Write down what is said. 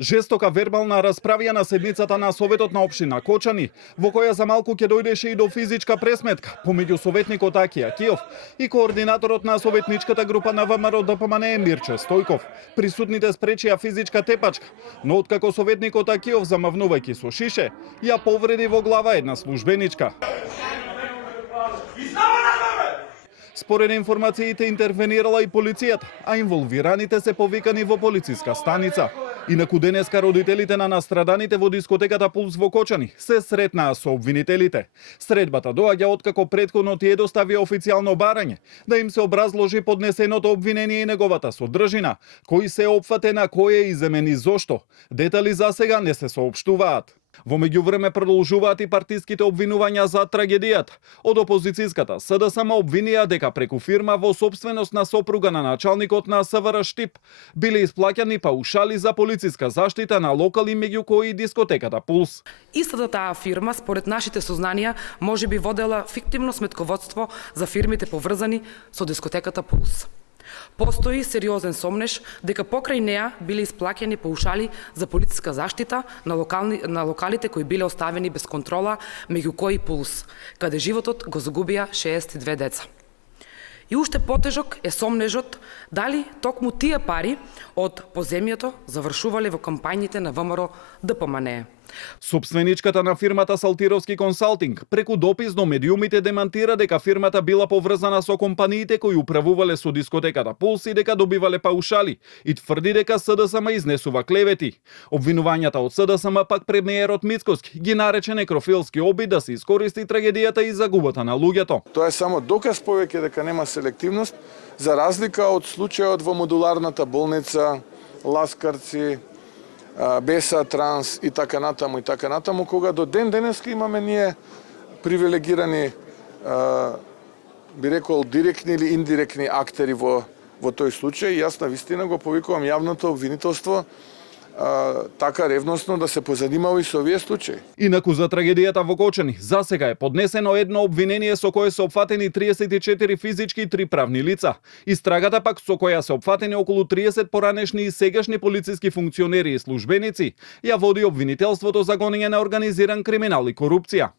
Жестока вербална расправија на седницата на Советот на општина Кочани, во која за малку ќе дојдеше и до физичка пресметка помеѓу советникот Аки Акиов и координаторот на советничката група на ВМРО ДПМНЕ Мирче Стојков. Присутните спречија физичка тепачка, но откако советникот Акиов, замавнувајќи со шише, ја повреди во глава една службеничка. Според информациите интервенирала и полицијата, а инволвираните се повикани во полициска станица. Инаку денеска родителите на настраданите во дискотеката Пулс во Кочани се сретнаа со обвинителите. Средбата доаѓа откако претходно тие доставија официјално барање да им се образложи поднесеното обвинение и неговата содржина, кои се опфатен, на кој е иземен и зошто. Детали за сега не се соопштуваат. Во меѓувреме продолжуваат и партиските обвинувања за трагедијата. Од опозицијската СДСМ обвинија дека преку фирма во сопственост на сопруга на началникот на СВР Штип биле исплаќани паушали за полициска заштита на локали, меѓу кои и дискотеката Пулс. Истата таа фирма, според нашите сознанија, може би водела фиктивно сметководство за фирмите поврзани со дискотеката Пулс. Постои сериозен сомнеш дека покрај неа биле исплаќани паушали за полициска заштита на локалите кои биле оставени без контрола, меѓу кои Пулс, каде животот го загубија 62 деца. И уште потежок е сомнежот дали токму тие пари од поземјето завршувале во кампањите на ВМРО ДПМНЕ. Собственичката на фирмата Салтировски консалтинг преку допис до медиумите демантира дека фирмата била поврзана со компаниите кои управувале со дискотеката Пулс и дека добивале паушали и тврди дека СДСМ изнесува клевети. Обвинувањата од СДСМ пак премиерот Мицкоски ги нарече некрофилски обид да се искористи трагедијата и загубата на луѓето. Тоа е само доказ повеќе дека нема селективност, за разлика од случајот во модуларната болница, Ласкарци, Беса, Транс и така натаму, кога до ден денеска имаме ние привилегирани, би рекол, директни или индиректни актери во тој случај. Јас на вистина го повикувам јавното обвинителство така ревносно да се позанимава и со овие случаи. Инаку за трагедијата во Кочани засега е поднесено едно обвинение со кое се опфатени 34 физички и 3 правни лица. Истрагата пак со која се опфатени околу 30 поранешни и сегашни полициски функционери и службеници ја води обвинителството за гонење на организиран криминал и корупција.